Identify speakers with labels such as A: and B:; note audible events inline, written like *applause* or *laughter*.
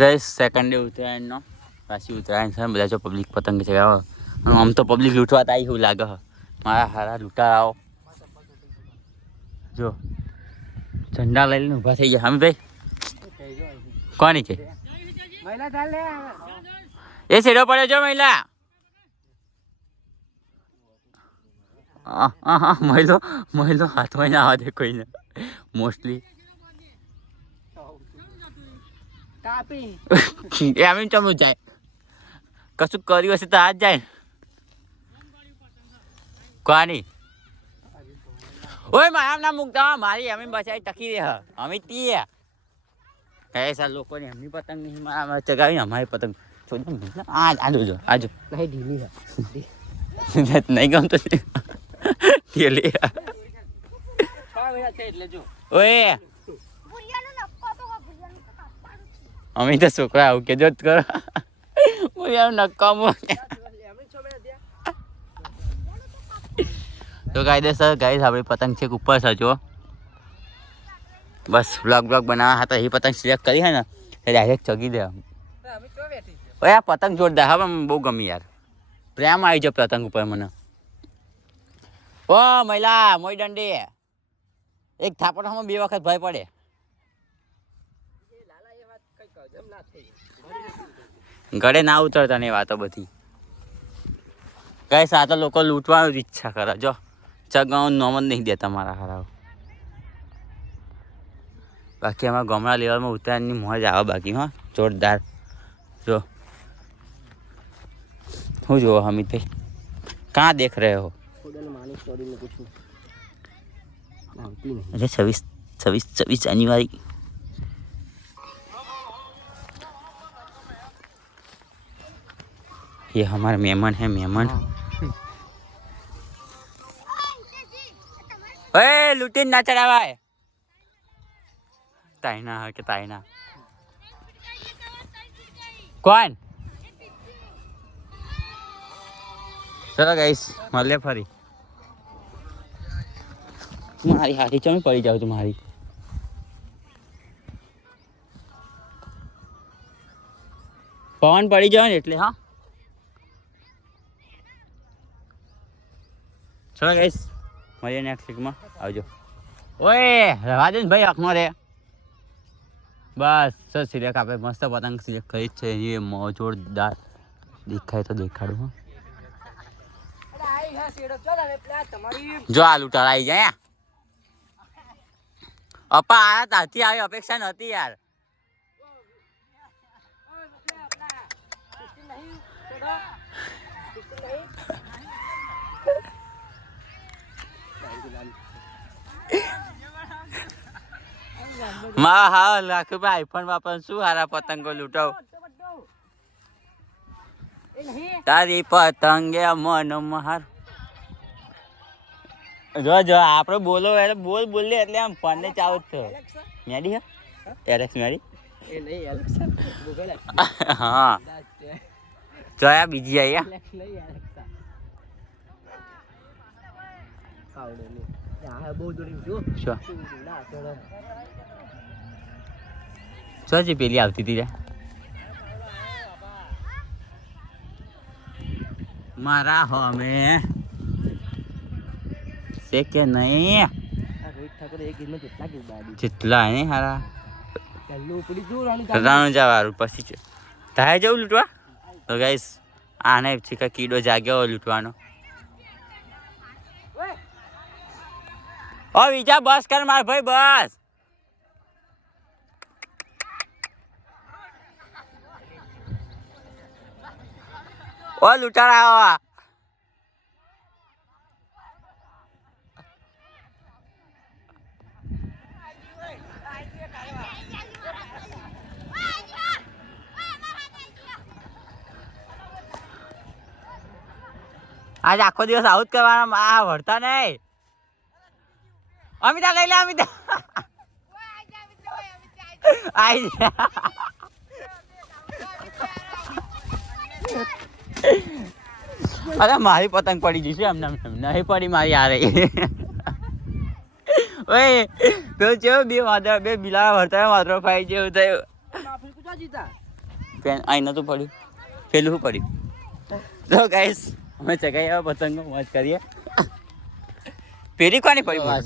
A: ગઈસ second day ઉત્તરાયણનો. પાછી ઉત્તરાયણ છે બધા જો પબ્લિક પતંગ ચગાવો. આમ તો પબ્લિક લૂંટવા આવી એવું લાગે મારા હારા લૂંટારાઓ જો. ઝંડા લઈ લઈને ઊભા થઈ ગયા. હમી ભાઈ કોની છે? એ સેડો પડે જો મહિલા. મહિલો મહિલો હાથમાં ના આવે કોઈને. મોસ્ટલી
B: કાપી. *laughs*
A: એમ એમ ચમું જાય. કશું કર્યું હશે તો આજ જાય કોની? ઓય મારા નામ મૂકતા મારી એમ બચાવી ટકી રહે. અમે તીએ એસા લોકોને એમની પતંગ નહીં મારા ચગાવી અમારી પતંગ. છોડો ને. આ આજો જો.
B: આજો નહીં ઢીલી છે. *laughs*
A: નહીં ગમતો
B: ઢીલી
A: ઓય અમે તો છોકરા આવું કેજો જ કરો. હું યાર નકામો. તો કાયદેસર ગાઈસ આપણી પતંગ છે ઉપર જો. બસ બ્લોગ બ્લોગ બનાવવા હતા, એ પતંગ સિલેક્ટ કરી હે ને એ ડાયરેક્ટ ચગી દે. ઓય, આ પતંગ જોરદાર હવે બહુ ગમી યાર. પ્રેમ આવી જાય પતંગ ઉપર મને. ઓ, મહિલા મોઈ દંડી. એક થાપડામાં બે વખત ભય પડે
B: એ લાલા એ વાત કઈ ઘરે ના
A: ઉતરતા ને વાતો બધી. ગાઈસ આ લોકો લૂંટવાનું જ ઈચ્છા કરે. જો ચગાવ નોમ જ નહીં દેતા મારા હારાવ બાકી અમારા ગામડા લેવલમાં ઉત્તરાયણની મોજ આવે બાકી હા જોરદાર. જો. શું
B: જોવો હમિત ભાઈ કાં દેખ રહે
A: હો? છવ્વીસ છવ્વીસ છવ્વીસ જાન્યુઆરી ये हमारे मेहमान है मेहमान *laughs* ए लुटीन ना चढ़ावाए ताइना है के ताइना कौन चलो गाइस મળે ફરી મારી હાથી ચમી પડી જાવ તું મારી પવન પડી જાય ને એટલે હા ચલો ગાઈસ મળીએ નેક્સ્ટ વીકમાં આવજો. ઓય રવા ભાઈ આંખમાં રે. બસ સર સિલેક્ટ આપણે મસ્ત પતંગ સિલેક્ટ કરી છે. એ મો- જોરદાર. દેખાય તો દેખાડું જો આ લૂંટાર આવી જાય અપા આયા તાથી આવી અપેક્ષા નહોતી યાર. માં હા લાખ રૂપિયા આઈફોન વાપર શું હારા પતંગો લૂંટાવ તારી પતંગે મન મહાર જો જો આપણે બોલો એટલે બોલ બોલીએ એટલે આમ ફોન ને ચાલુ જ થયો. મેડી હા? મેડી
B: એલેક્સા ગૂગલ
A: હા. જો આ બીજી
B: આવડે બહુ દોડી જો
A: શું
B: ના ચડો
A: શું છે પેલી આવતી હતી રે મારા હોમે છે કે નહીં
B: આ રોહિત ઠાકોર એક ગીરમાં કેટલા ગીત બાડી
A: જેટલા ને હારા
B: પહેલું ઉપડી જો રાણી
A: રાણું જવારું પછી છે તારે જવું લૂંટવા તો ગાઈસ આને ચીકા કીડો જાગ્યો હોય લૂંટવાનો ઓ બીજા બસ કર માર ભાઈ બસ ઓ લૂંટારા આવા આજ આખો દિવસ આવું જ કરવાના આ વળતા નહીં. અમિતા લઈ લે અમિતા. આવી જા. *laughs* *laughs* અરે મારી પતંગ પડી ગઈ છે એમને નહીં પડી મારી આ રહી. ઓય તો ચેવો બે વાદળ, બે બિલાડા વર્તા વાદળો ફાઈ જેવું થયું. પેન અહીં નહોતું પડ્યું. પેલું શું પડ્યું? તો ગાઈસ અમે ચગાઈ આવ્યા પતંગો મોજ કરીએ. પેલી કોની પડી?